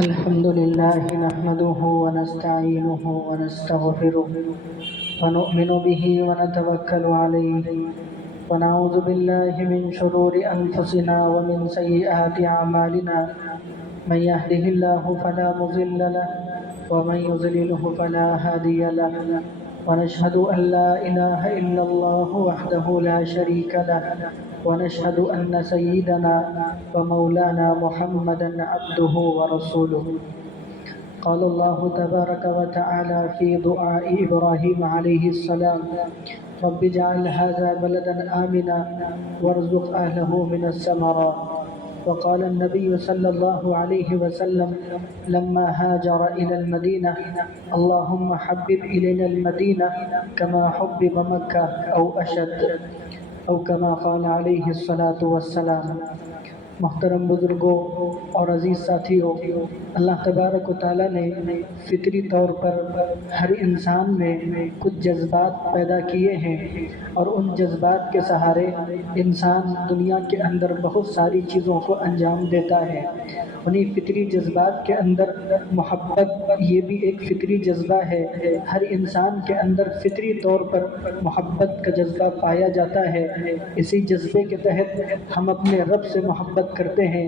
الحمد لله نحمده ونستعينه ونستغفره ونؤمن به ونتوكل عليه ونعوذ بالله من شرور أنفسنا ومن سيئات أعمالنا من يهده الله فلا مضل له ومن يضلله فلا هادي له ونشهد أن لا إله إلا الله وحده لا شريك له ونشهد أن سيدنا ومولانا محمدا عبده ورسوله. قال الله تبارك وتعالى في دعاء إبراهيم عليه السلام: رب اجعل هذا بلدا آمنا وارزق أهله من الثمرات. وقال النبي صلى الله عليه وسلم لما هاجر إلى المدينة: اللهم حبب إلينا المدينة كما حبب مكة أو أشد، أو كما قال عليه الصلاة والسلام. محترم بزرگوں اور عزیز ساتھیوں، اللہ تبارک و تعالیٰ نے فطری طور پر ہر انسان میں کچھ جذبات پیدا کیے ہیں، اور ان جذبات کے سہارے انسان دنیا کے اندر بہت ساری چیزوں کو انجام دیتا ہے۔ انہیں فطری جذبات کے اندر محبت یہ بھی ایک فطری جذبہ ہے۔ ہر انسان کے اندر فطری طور پر محبت کا جذبہ پایا جاتا ہے۔ اسی جذبے کے تحت ہم اپنے رب سے محبت کرتے ہیں،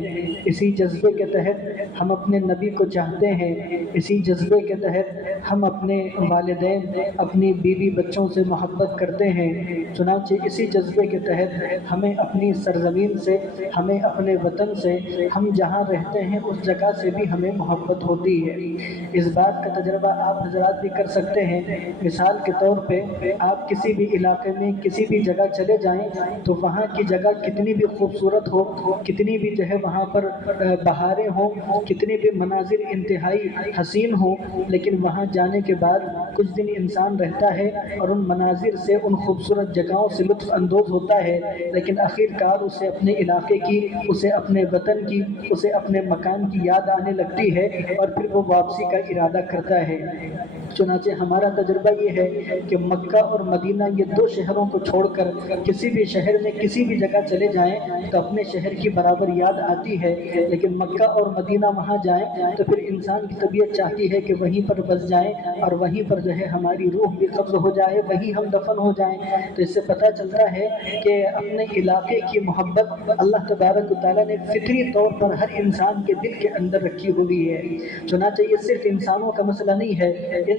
اسی جذبے کے تحت ہم اپنے نبی کو چاہتے ہیں، اسی جذبے کے تحت ہم اپنے والدین، اپنی بیوی بچوں سے محبت کرتے ہیں۔ چنانچہ اسی جذبے کے تحت ہمیں اپنی سرزمین سے، ہمیں اپنے وطن سے، ہم جہاں رہتے ہیں اس جگہ سے بھی ہمیں محبت ہوتی ہے۔ اس بات کا تجربہ آپ حضرات بھی کر سکتے ہیں۔ مثال کے طور پہ آپ کسی بھی علاقے میں کسی بھی جگہ چلے جائیں تو وہاں کی جگہ کتنی بھی خوبصورت ہو، کتنی بھی جو ہے وہاں پر بہاریں ہوں، کتنی بھی مناظر انتہائی حسین ہوں، لیکن وہاں جانے کے بعد کچھ دن انسان رہتا ہے اور ان مناظر سے، ان خوبصورت جگہوں سے لطف اندوز ہوتا ہے، لیکن آخر کار اسے اپنے علاقے کی، اسے اپنے وطن کی، اسے اپنے مکان کی یاد آنے لگتی ہے اور پھر وہ واپسی کا ارادہ کرتا ہے۔ چنانچہ ہمارا تجربہ یہ ہے کہ مکہ اور مدینہ یہ دو شہروں کو چھوڑ کر کسی بھی شہر میں کسی بھی جگہ چلے جائیں تو اپنے شہر کی برابر یاد آتی ہے، لیکن مکہ اور مدینہ وہاں جائیں تو پھر انسان کی طبیعت چاہتی ہے کہ وہیں پر بس جائیں اور وہیں پر جو ہے ہماری روح بھی قبض ہو جائے، وہیں ہم دفن ہو جائیں۔ تو اس سے پتہ چلتا ہے کہ اپنے علاقے کی محبت اللہ تبارک و تعالیٰ نے فطری طور پر ہر انسان کے دل کے اندر رکھی ہوئی ہے۔ چنانچہ یہ صرف انسانوں کا مسئلہ نہیں ہے،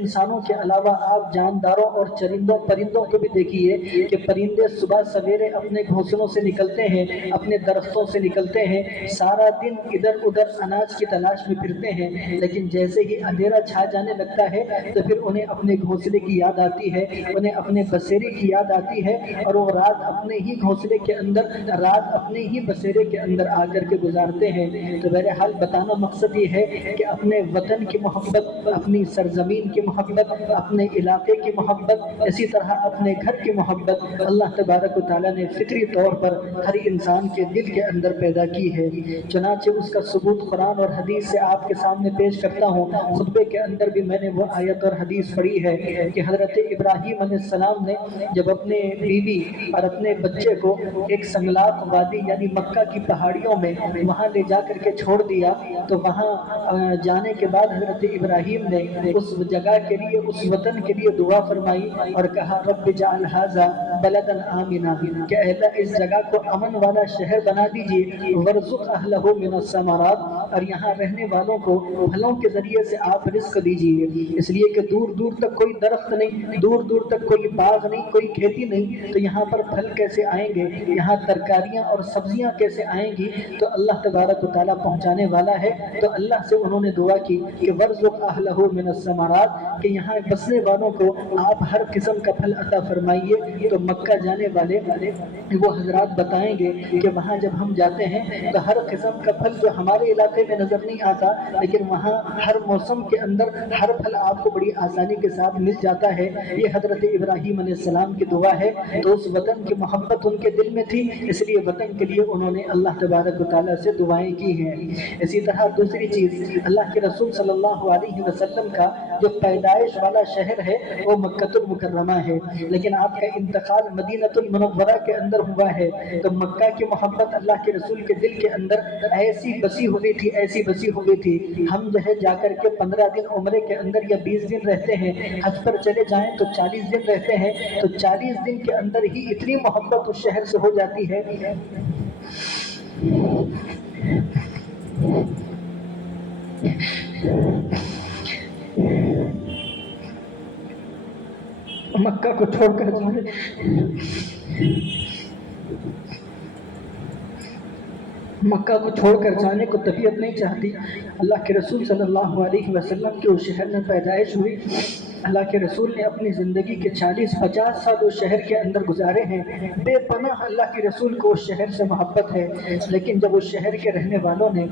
انسانوں کے علاوہ آپ جانداروں اور چرندوں پرندوں کو بھی دیکھیے کہ پرندے صبح سویرے اپنے گھونسلوں سے نکلتے ہیں، اپنے درختوں سے نکلتے ہیں، سارا دن ادھر ادھر اناج کی تلاش میں پھرتے ہیں، لیکن جیسے ہی اندھیرا چھا جانے لگتا ہے تو پھر انہیں اپنے گھونسلے کی یاد آتی ہے، انہیں اپنے بسیرے کی یاد آتی ہے، اور وہ رات اپنے ہی گھونسلے کے اندر، رات اپنے ہی بسیرے کے اندر آ کر کے گزارتے ہیں۔ تو بہرحال بتانا مقصد یہ ہے کہ اپنے وطن کی محبت، اپنی سرزمین کی محبت، اپنے علاقے کی محبت، اسی طرح اپنے گھر کی محبت اللہ تبارک و تعالیٰ نے فطری طور پر ہر انسان کے دل کے اندر پیدا کی ہے۔ چنانچہ اس کا ثبوت قرآن اور حدیث سے آپ کے سامنے پیش کرتا ہوں۔ خطبے کے اندر بھی میں نے وہ آیت اور حدیث پڑھی ہے کہ حضرت ابراہیم علیہ السلام نے جب اپنے بیوی اور اپنے بچے کو ایک سنگلاق وادی یعنی مکہ کی پہاڑیوں میں وہاں لے جا کر کے چھوڑ دیا، تو وہاں جانے کے بعد حضرت ابراہیم نے اس جگہ کے لیے، اس وطن کے لیے دعا فرمائی اور کہا: رب اجعل ھذا بلدا آمنا، کہ اے اللہ اس جگہ کو امن والا شہر بنا دیجئے، وارزق اہلہ من الثمرات، اور یہاں رہنے والوں کو پھلوں کے ذریعے سے آپ رزق دیجئے۔ اس لیے کہ دور دور تک کوئی درخت نہیں، دور دور تک کوئی باغ نہیں، کوئی کھیتی نہیں، تو یہاں پر پھل کیسے آئیں گے، یہاں ترکاریاں اور سبزیاں کیسے آئیں گی؟ تو اللہ تبارک و تعالیٰ پہنچانے والا ہے۔ تو اللہ سے انہوں نے دعا کی کہ وارزق اہلہ من الثمرات، کہ یہاں بسنے والوں کو آپ ہر قسم کا پھل عطا فرمائیے۔ تو مکہ جانے والے وہ حضرات بتائیں گے کہ وہاں جب ہم جاتے ہیں تو ہر قسم کا پھل جو ہمارے علاقے میں نظر نہیں آتا، لیکن وہاں ہر موسم کے اندر ہر پھل آپ کو بڑی آسانی کے ساتھ مل جاتا ہے۔ یہ حضرت ابراہیم علیہ السلام کی دعا ہے۔ تو اس وطن کی محبت ان کے دل میں تھی، اس لیے وطن کے لیے انہوں نے اللہ تبارک و تعالیٰ سے دعائیں کی ہیں۔ اسی طرح دوسری چیز، اللہ کے رسول صلی اللہ علیہ وسلم کا جو پیدائش والا شہر ہے وہ مکہ المکرمہ ہے، لیکن آپ کا انتقال انتقال مدینہ المنورہ کے اندر ہوا ہے تو مکہ کی محبت اللہ کے رسول کے دل کے اندر ایسی بسی ہوئی تھی، ایسی بسی ہوئی تھی۔ ہم جو ہے جا کر کے 15 دن عمرے کے اندر یا 20 دن رہتے ہیں، حج پر چلے جائیں تو 40 دن رہتے ہیں، تو 40 دن کے اندر ہی اتنی محبت اس شہر سے ہو جاتی ہے۔ مکہ کو چھوڑ کر جانے مکہ کو چھوڑ کر جانے کو طبیعت نہیں چاہتی۔ اللہ کے رسول صلی اللہ علیہ وسلم کے اس شہر میں پیدائش ہوئی۔ اللہ کے رسول نے اپنی زندگی کے 40-50 سال اس شہر کے اندر گزارے ہیں۔ بے پناہ اللہ کے رسول کو اس شہر سے محبت ہے، لیکن جب اس شہر کے رہنے والوں نے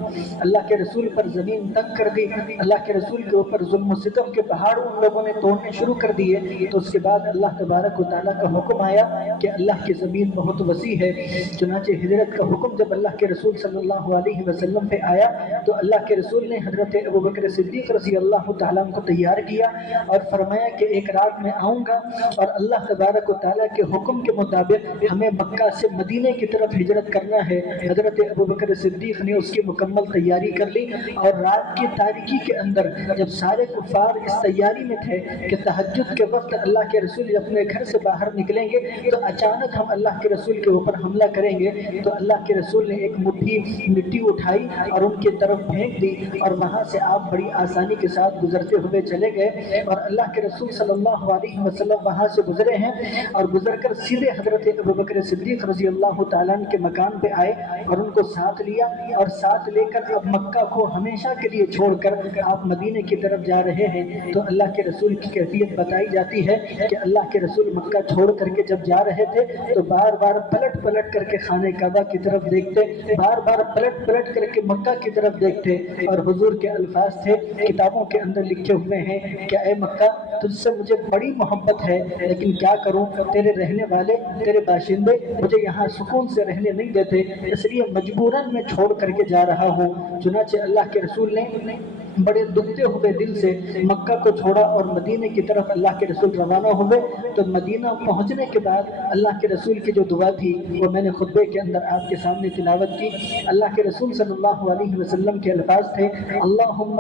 اللہ کے رسول پر زمین تنگ کر دی، اللہ کے رسول کے اوپر ظلم و ستم کے پہاڑ ان لوگوں نے توڑنے شروع کر دیے، تو اس کے بعد اللہ تبارک و تعالیٰ کا حکم آیا کہ اللہ کی زمین بہت وسیع ہے۔ چنانچہ ہجرت کا حکم جب اللہ کے رسول صلی اللہ علیہ وسلم پہ آیا تو اللہ کے رسول نے حضرت ابوبکر صدیق رضی اللہ تعالیٰ کو تیار کیا اور فرمایا کہ ایک رات میں آؤں گا اور اللہ تبارک و تعالیٰ کے حکم کے مطابق ہمیں مکہ سے مدینہ کی طرف ہجرت کرنا ہے۔ حضرت ابوبکر صدیق نے اس کی مکمل تیاری کر لی، اور رات کی تاریکی کے اندر جب سارے کفار اس تیاری میں تھے کہ تہجد کے وقت اللہ کے رسول اپنے گھر سے باہر نکلیں گے تو اچانک ہم اللہ کے رسول کے اوپر حملہ کریں گے، تو اللہ کے رسول نے ایک مٹھی مٹی اٹھائی اور ان کی طرف پھینک دی، اور وہاں سے آپ بڑی آسانی کے ساتھ گزرتے ہوئے چلے گئے، اور اللہ کے رسول صلی اللہ علیہ وسلم وہاں سے گزرے ہیں اور گزر کر سیدھے حضرت ابوبکر صدیق رضی اللہ تعالیٰ عنہ کے مکان پہ آئے اور ان کو ساتھ لیا، اور ساتھ لے کر اب مکہ کو ہمیشہ کے لیے چھوڑ کر آپ مدینے کی طرف جا رہے ہیں۔ تو اللہ کے رسول کی کیفیت بتائی جاتی ہے کہ اللہ کے رسول مکہ چھوڑ کر کے جب جا رہے تھے تو بار بار پلٹ پلٹ کر کے خانہ کعبہ کی طرف دیکھتے، بار بار پلٹ پلٹ کر کے مکہ کی طرف دیکھتے، اور حضور کے الفاظ تھے کتابوں کے اندر لکھے ہوئے ہیں کہ اے مکہ تجھ سے مجھے بڑی محبت ہے، لیکن کیا کروں، تیرے رہنے والے تیرے باشندے مجھے یہاں سکون سے رہنے نہیں دیتے، اس لیے مجبوراً میں چھوڑ کر کے جا رہا ہوں۔ چنانچہ اللہ کے رسول نے بڑے دکھتے ہوئے دل سے مکہ کو چھوڑا اور مدینے کی طرف اللہ کے رسول روانہ ہوئے۔ تو مدینہ پہنچنے کے بعد اللہ کے رسول کی جو دعا تھی وہ میں نے خطبے کے اندر آپ کے سامنے تلاوت کی۔ اللہ کے رسول صلی اللہ علیہ وسلم کے الفاظ تھے اللہم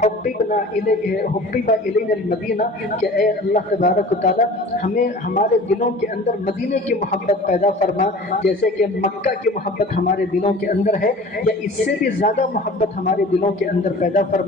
حبب الینا المدینہ، کہ اے اللہ تبارک و تعالیٰ ہمیں ہمارے دلوں کے اندر مدینے کی محبت پیدا فرما، جیسے کہ مکہ کی محبت ہمارے دلوں کے اندر ہے، یا اس سے بھی زیادہ محبت ہمارے دلوں کے اندر پیدا فرما۔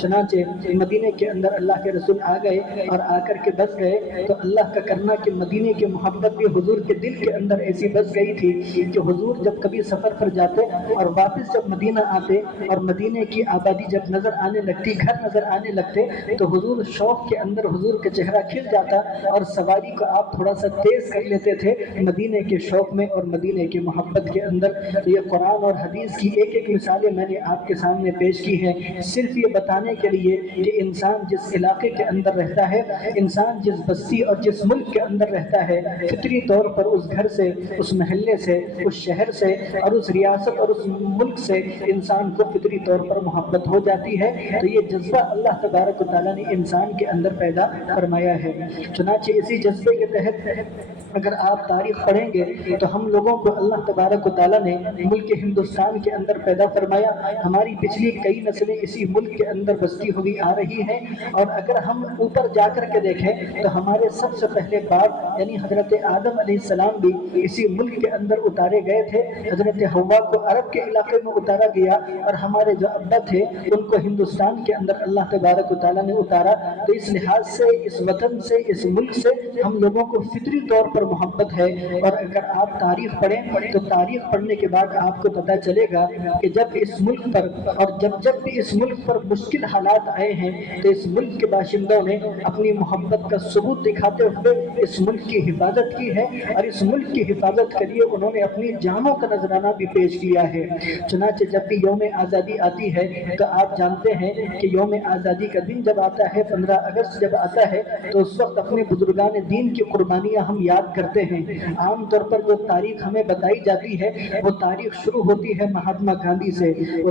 چنانچہ مدینے کے اندر اللہ کے رسول آ گئے اور آ کر کے بس گئے، تو اللہ کا کرنا کہ مدینے کی محبت بھی حضور کے دل کے اندر ایسی بس گئی تھی کہ حضور جب کبھی سفر پر جاتے اور واپس جب مدینہ آتے اور مدینے کی آبادی جب نظر آنے لگتی، گھر نظر آنے لگتے، تو حضور شوق کے اندر حضور کا چہرہ کھل جاتا اور سواری کو آپ تھوڑا سا تیز کر لیتے تھے مدینے کے شوق میں اور مدینے کی محبت کے اندر۔ تو یہ قرآن اور حدیث کی ایک ایک مثالیں میں نے آپ کے سامنے پیش کی ہیں، صرف یہ بتانے کے لیے کہ انسان جس علاقے کے اندر رہتا ہے، انسان جس بستی اور جس ملک کے اندر رہتا ہے، فطری طور پر اس گھر سے، اس محلے سے، اس شہر سے اور اس ریاست اور اس ملک سے انسان کو فطری طور پر محبت ہو جاتی ہے۔ تو یہ جذبہ اللہ تبارک و تعالیٰ نے انسان کے اندر پیدا فرمایا ہے۔ چنانچہ اسی جذبے کے تحت اگر آپ تاریخ پڑھیں گے تو ہم لوگوں کو اللہ تبارک و تعالیٰ نے ملک ہندوستان کے اندر پیدا فرمایا، ہماری پچھلی کئی نسلیں اسی ملک کے اندر بستی ہوئی آ رہی ہیں، اور اگر ہم اوپر جا کر کے دیکھیں تو ہمارے سب سے پہلے باپ یعنی حضرت آدم علیہ السلام بھی اسی ملک کے اندر اتارے گئے تھے، حضرت حوا کو عرب کے علاقے میں اتارا گیا، اور ہمارے جو ابا تھے ان کو ہندوستان کے اندر اللہ تبارک و تعالیٰ نے اتارا۔ تو اس لحاظ سے، اس وطن سے، اس ملک سے ہم لوگوں کو فطری طور پر محبت ہے۔ اور اگر آپ تاریخ پڑھیں تو تاریخ پڑھنے کے بعد آپ کو پتہ چلے گا کہ جب اس ملک پر اور جب بھی اس ملک پر مشکل حالات آئے ہیں تو اس ملک کے باشندوں نے اپنی محبت کا ثبوت دکھاتے ہوئے اس ملک کی حفاظت کی ہے، اور اس ملک کی حفاظت کے لیے انہوں نے اپنی جانوں کا نذرانہ بھی پیش کیا ہے۔ چنانچہ جب بھی یوم آزادی آتی ہے تو آپ جانتے ہیں کہ یوم آزادی کا دن جب آتا ہے، 15 اگست جب آتا ہے، تو اس وقت اپنے بزرگان دین کی قربانیاں ہم یاد کرتے ہیں۔ عام طور پر جو تاریخ ہمیں بتائی جاتی ہے وہ تاریخ شروع ہوتی ہے مہاتما گاندھی سے، وہ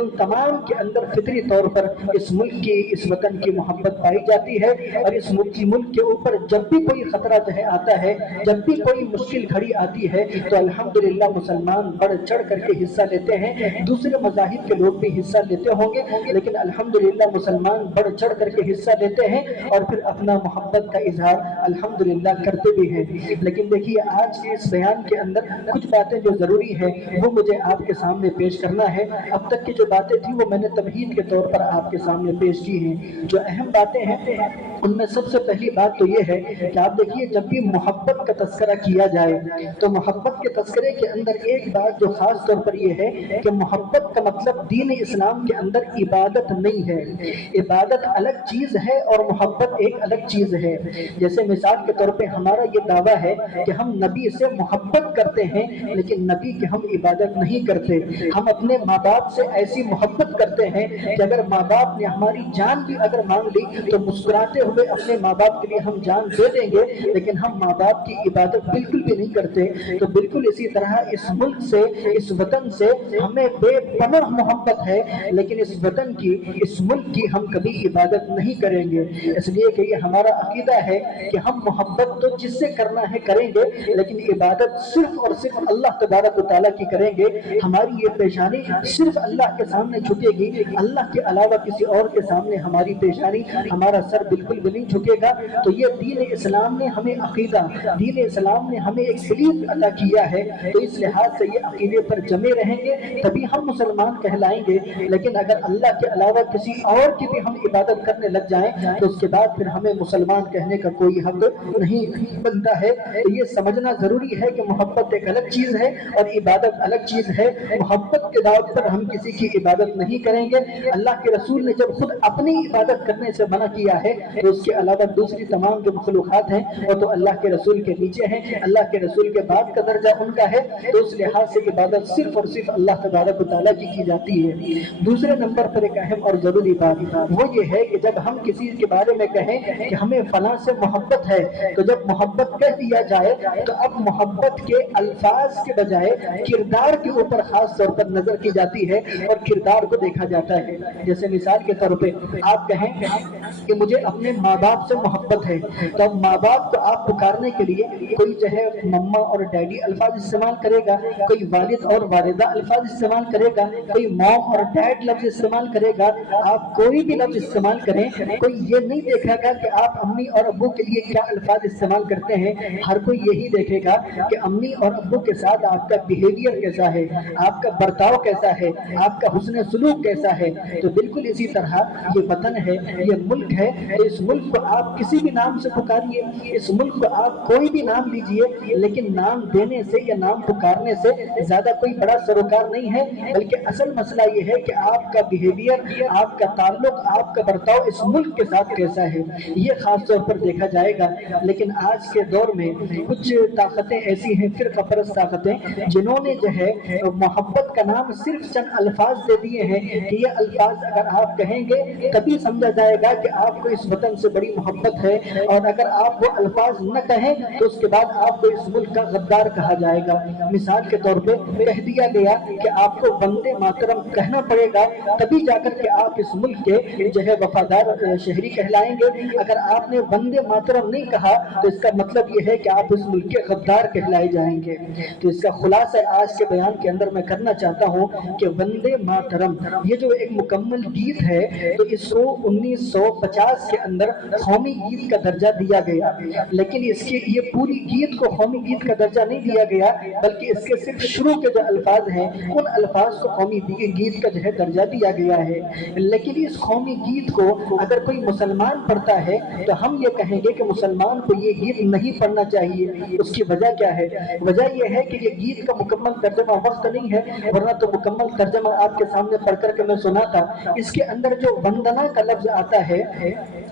ان تمام کے اندر فطری طور پر اس ملک کی، اس وطن کی محبت پائی جاتی ہے، اور اس ملک کے اوپر جب بھی کوئی خطرہ جو ہے آتا ہے، جب بھی کوئی مشکل گھڑی آتی ہے تو الحمدللہ مسلمان بڑھ چڑھ کر کے حصہ لیتے ہیں۔ دوسرے مذاہب کے لوگ بھی حصہ لیتے ہوں گے لیکن الحمدللہ مسلمان بڑھ چڑھ کر کے حصہ لیتے ہیں اور پھر اپنا محبت کا اظہار الحمدللہ کرتے بھی ہیں۔ لیکن دیکھیے آج کے اس بیان کے اندر کچھ باتیں جو ضروری ہیں وہ مجھے آپ کے سامنے پیش کرنا ہے۔ اب تک کی جو باتیں تھیں وہ میں نے تمہید کے طور پر آپ کے سامنے پیش کی ہیں۔ جو اہم باتیں ہیں ان میں سب سے پہلی بات تو یہ ہے کہ آپ دیکھیے جب بھی محبت کا تذکرہ کیا جائے تو محبت کے تذکرے کے اندر ایک بات جو خاص طور پر یہ ہے کہ محبت کا مطلب دین اسلام کے اندر عبادت نہیں ہے۔ عبادت الگ چیز ہے اور محبت ایک الگ چیز ہے۔ جیسے مثال کے طور پہ ہمارا یہ دعویٰ ہے کہ ہم نبی سے محبت کرتے ہیں لیکن نبی کی ہم عبادت نہیں کرتے۔ ہم اپنے ماں باپ سے ایسی محبت کرتے ہیں کہ اگر ماں باپ نے ہماری جان بھی اگر مانگ لی تو مسکراتے ہوئے اپنے ماں باپ کے لیے ہم جان دے دیں گے، لیکن ہم ماں باپ کی عبادت بالکل بھی نہیں کرتے۔ تو بالکل اسی طرح اس ملک سے، اس وطن سے ہمیں بے پناہ محبت ہے لیکن اس وطن کی، اس ملک کی ہم کبھی عبادت نہیں کریں گے، اس لیے کہ یہ ہمارا عقیدہ ہے کہ ہم محبت تو جس سے کرنا ہے کریں گے لیکن عبادت صرف اور صرف اللہ تبارک و تعالیٰ کی کریں گے۔ ہماری یہ پیشانی صرف اللہ کے سامنے جھکے گی، اللہ کے علاوہ کسی اور کے سامنے ہماری پیشانی، ہمارا سر بالکل بھی نہیں جھکے گا۔ تو یہ دین اسلام نے ہمیں عقیدہ، دین اسلام نے ہمیں ایک بلیف عطا کیا ہے، تو اس لحاظ سے یہ عقیدے پر جمے رہیں گے تبھی ہم مسلمان کہلائیں گے۔ لیکن اگر اللہ کے علاوہ کسی اور کی بھی ہم عبادت کرنے لگ جائیں تو اس کے بعد پھر ہمیں مسلمان کہنے کا کوئی حق نہیں بنتا ہے۔ تو یہ سمجھنا ضروری ہے کہ محبت ایک الگ چیز ہے اور عبادت الگ چیز ہے۔ محبت کے دعوت پر ہم کسی کی عبادت نہیں کریں گے۔ اللہ کے رسول نے جب خود اپنی عبادت کرنے سے منع کیا ہے تو اس کے علاوہ دوسری تمام جو مخلوقات ہیں وہ تو اللہ کے رسول کے نیچے ہیں، اللہ کے رسول کے بعد کا درجہ ان کا ہے، تو اس لحاظ سے عبادت صرف اور صرف اللہ تبارک و تعالیٰ کی جاتی ہے۔ دوسرے نمبر پر ایک اہم اور ضروری بات وہ یہ ہے کہ جب ہم کسی کے بارے میں کہیں کہ ہمیں فلاں سے محبت ہے تو جب محبت کہہ دیا جائے تو اب محبت کے الفاظ کے بجائے کردار کے اوپر خاص طور پر نظر کی جاتی ہے اور کردار کو دیکھا جاتا ہے۔ جیسے مثال کے طور پہ آپ کہیں کہ مجھے اپنے ماں باپ سے محبت ہے تو اب ماں باپ کو آپ پکارنے کے لیے کوئی جو ہے مما اور ڈیڈی الفاظ استعمال کرے گا، کوئی والد اور والدہ الفاظ استعمال کرے گا، کوئی موم اور ڈیڈ لفظ استعمال کرے گا۔ آپ کوئی بھی لفظ استعمال کریں کوئی یہ نہیں دیکھے گا کہ آپ امی اور ابو کے لیے کیا الفاظ استعمال کرتے ہیں، ہر کوئی یہی دیکھے گا کہ امی اور ابو کے ساتھ آپ کا بیہیویئر کیسا ہے، آپ کا برتاؤ کیسا ہے، آپ کا حسن سلوک کیسا ہے۔ تو بالکل اسی طرح یہ وطن ہے، یہ ملک ہے، تو اس ملک کو آپ کسی بھی نام سے پکاریے، اس ملک کو آپ کوئی بھی نام دیجئے، لیکن نام دینے سے یا نام پکارنے سے زیادہ کوئی بڑا سروکار نہیں ہے، بلکہ اصل مسئلہ یہ ہے کہ آپ کا بیہیویئر، آپ کا تعلق، آپ کا برتاؤ اس ملک کے ساتھ کیسا ہے، یہ خاص طور پر دیکھا جائے گا۔ لیکن آج کے دور میں کچھ طاقتیں ایسی ہیں، فرقہ پرست طاقتیں، جنہوں نے جو ہے محبت کا نام صرف چند الفاظ دے دیے ہیں کہ یہ الفاظ اگر آپ کہیں گے تبھی سمجھا جائے گا کہ آپ کو اس وطن سے بڑی محبت ہے، اور اگر آپ وہ الفاظ نہ کہیں تو اس کے بعد آپ کو اس ملک کا غدار کہا جائے گا۔ مثال کے طور پہ کہہ دیا گیا کہ آپ کو وندے ماترم کہنا پڑے گا تبھی جا کر کے آپ اس ملک کے جو ہے وفادار شہری کہلائیں گے۔ اگر آپ نے وندے ماترم نہیں کہا تو اس کا مطلب یہ ہے کہ آپ اس ملک کے غدار کہلائے جائیں گے۔ تو اس کا خلاصہ آج کے بیان کے اندر میں کرنا چاہتا ہوں کہ وندے ماترم یہ جو ایک مکمل گیت ہے تو اس کو 1950 کے اندر قومی گیت کا درجہ دیا گیا، لیکن اس کے یہ پوری گیت کو قومی گیت کا درجہ نہیں دیا گیا بلکہ اس کے صرف شروع کے جو الفاظ ہیں ان الفاظ کو قومی گیت کا جو ہے درجہ دیا گیا ہے۔ لیکن اس قومی گیت کو اگر کوئی مسلمان پڑھتا ہے تو ہم یہ کہیں گے کہ مسلمان کو یہ گیت نہیں پڑھنا چاہیے۔ اس کی وجہ کیا ہے؟ وجہ یہ ہے کہ یہ گیت کا مکمل ترجمہ وقت نہیں ہے، ورنہ تو مکمل ترجمہ آپ کے سامنے پڑھ کر کے میں سنا تھا۔ اس کے اندر جو وندنا کا لفظ آتا ہے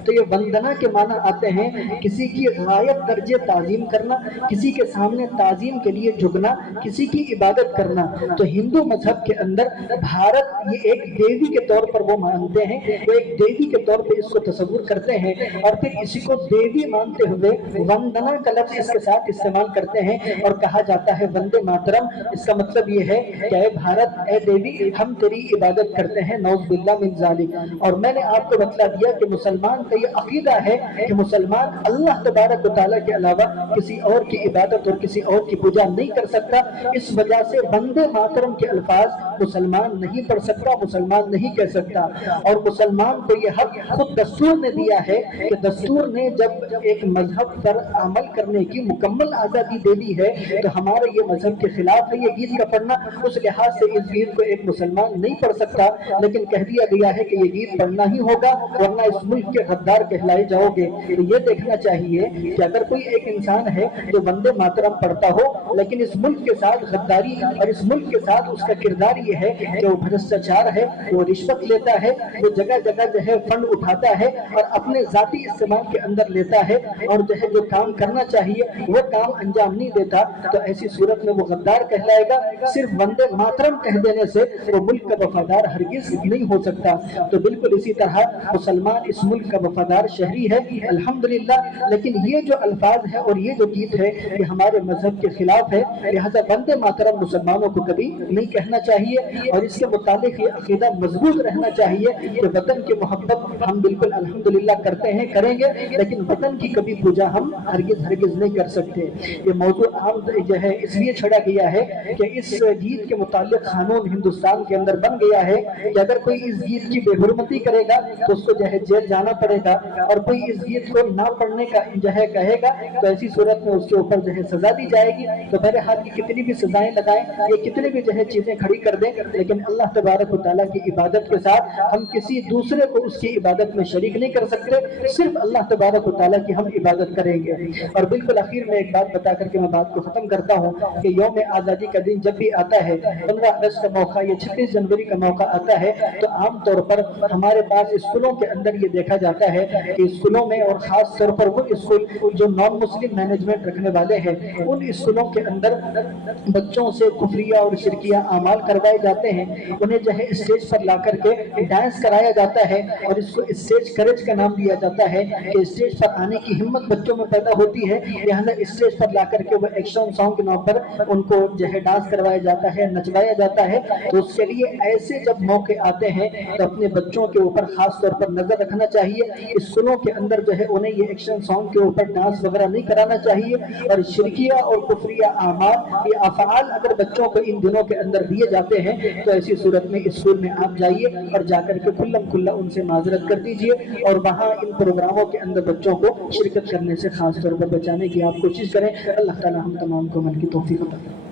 تو یہ وندنا کے معنی آتے ہیں کسی کی غایت درجے تعظیم کرنا، کسی کے سامنے تعظیم کے لیے جھکنا، کسی کی عبادت کرنا۔ تو ہندو مذہب کے اندر بھارت یہ ایک دیوی کے طور پر وہ مانتے ہیں، وہ ایک دیوی کے طور پہ اس کو تصور کرتے ہیں، اور پھر اسی کو دیوی مانتے ہوئے وندنا کا لفظ اس کے ساتھ استعمال کرتے ہیں اور کہا جاتا ہے وندے ماترم۔ اس کا مطلب یہ ہے کہ اے بھارت، اے دیوی، ہم تیری عبادت کرتے ہیں، نعوذ باللہ من ذالک۔ اور میں نے آپ کو بتلا دیا کہ مسلمان کا یہ عقیدہ ہے کہ مسلمان اللہ تبارک و تعالیٰ کے علاوہ کسی اور کی عبادت اور کسی اور کی پوجا نہیں کر سکتا۔ اس وجہ سے وندے ماترم کے الفاظ مسلمان نہیں پڑھ سکتا، مسلمان نہیں کہہ سکتا۔ اور مسلمان کو یہ حق خود دستور نے دیا ہے کہ دستور نے جب ایک مذہب پر عمل کرنے کی مکمل آزادی دے دی ہے تو ہمارے یہ مذہب کے خلاف ہے یہ گیت کا پڑھنا۔ اس لحاظ سے اس گیت کو ایک مسلمان نہیں پڑھ سکتا، لیکن کہہ دیا گیا ہے کہ یہ گیت پڑھنا ہی ہوگا ورنہ اس ملک کے غدار کہلائے جاؤ گے۔ تو یہ دیکھنا چاہیے کہ اگر کوئی ایک انسان ہے جو وندے ماترم پڑھتا ہو لیکن اس ملک کے ساتھ غداری اور اس ملک کے ساتھ اس کا کردار یہ ہے کہ وہ بھرشٹاچار ہے، وہ رشوت لیتا ہے، وہ جگہ جگہ جو ہے فنڈ اٹھاتا ہے اور اپنے ذاتی استعمال کے اندر لیتا ہے اور جو ہے جو کام کرنا چاہیے وہ کام انجام نہیں دیتا، تو ایسی صورت میں وہ غدار کہلائے گا۔ صرف وندے ماترم کہہ دینے سے وہ ملک کا وفادار ہرگز نہیں ہو سکتا۔ تو بالکل اسی طرح مسلمان اس ملک کا وفادار شہری ہے الحمدللہ، لیکن یہ جو الفاظ ہے اور یہ جو گیت ہے یہ ہمارے مذہب کے خلاف ہے، لہذا وندے ماترم مسلمانوں کو کبھی نہیں کہنا چاہیے، اور اس کے متعلق یہ عقیدہ مضبوط رہنا چاہیے کہ وطن کی محبت ہم بالکل الحمدللہ کرتے ہیں، کریں گے، لیکن وطن کی کبھی پوجا ہم ہرگز نہیں کر سکتے۔ یہ موضوع عام جو ہے اس لیے چھڑا گیا ہے کہ اس گیت کے متعلق قانون ہندوستان کے اندر بن گیا ہے کہ اگر کوئی اس گیت کی بے حرمتی کرے گا تو اس کو جو ہے جیل جانا پڑے گا، اور کوئی اس گیت کو نہ پڑھنے کا جو ہے کہے گا تو ایسی صورت میں اس کے اوپر جو ہے سزا دی جائے گی۔ تو بہرحال کی کتنی بھی سزائیں لگائیں، یہ کتنی بھی جو ہے چیزیں کھڑی کر دیں، لیکن اللہ تبارک و تعالیٰ کی عبادت کے ساتھ ہم کسی دوسرے کو اس کی عبادت میں شریک نہیں کر سکتے، صرف اللہ تبارک و تعالیٰ کی ہم عبادت کریں گے۔ اور بالکل آخر میں ایک بات بتا کر کے میں بات کو ختم کرتا ہوں کہ یوم آزادی کا دن جب بھی آتا ہے، 15 اگست کا موقع یا 26 جنوری کا موقع آتا ہے، تو عام طور پر ہمارے پاس اسکولوں کے اندر یہ دیکھا جاتا ہے کہ اسکولوں میں، اور خاص طور پر وہ اسکول جو نان مسلم مینجمنٹ رکھنے والے ہیں، ان اسکولوں کے اندر بچوں سے کفریہ اور شرکیہ اعمال کروائے جاتے ہیں، انہیں جو ہے اسٹیج پر لا کر کے ڈانس کرایا جاتا ہے، اور اس کو اسٹیج کریج کا نام دیا جاتا ہے کہ اسٹیج پر آنے کی ہمت بچوں میں پیدا ہوتی ہے، لہذا اسٹیج پر لا کر کے وہ ایکشن سانگ کے نام پر ان کو جو ہے ڈانس کروایا جاتا ہے، نچوایا جاتا ہے۔ تو اس کے لیے ایسے جب موقع آتے ہیں تو اپنے بچوں کے اوپر خاص طور پر نظر رکھنا چاہیے، اسکولوں کے اندر جو ہے انہیں یہ ایکشن سانگ کے اوپر ڈانس وغیرہ نہیں کرانا چاہیے، اور شرکیہ اور کفریہ اعمال یہ افعال اگر بچوں کو ان دنوں کے اندر دیے جاتے ہیں تو ایسی صورت میں اسکول میں آپ جائیے اور جا کر کے کھلم کھلا ان سے معذرت کر دیجئے، اور وہاں ان پروگراموں کے اندر بچوں کو شرکت کرنے سے خاص طور پر بچانے کی آپ کوشش کریں۔ اللہ تعالی ہم تمام کو عمل کی توفیق عطا فرمائے۔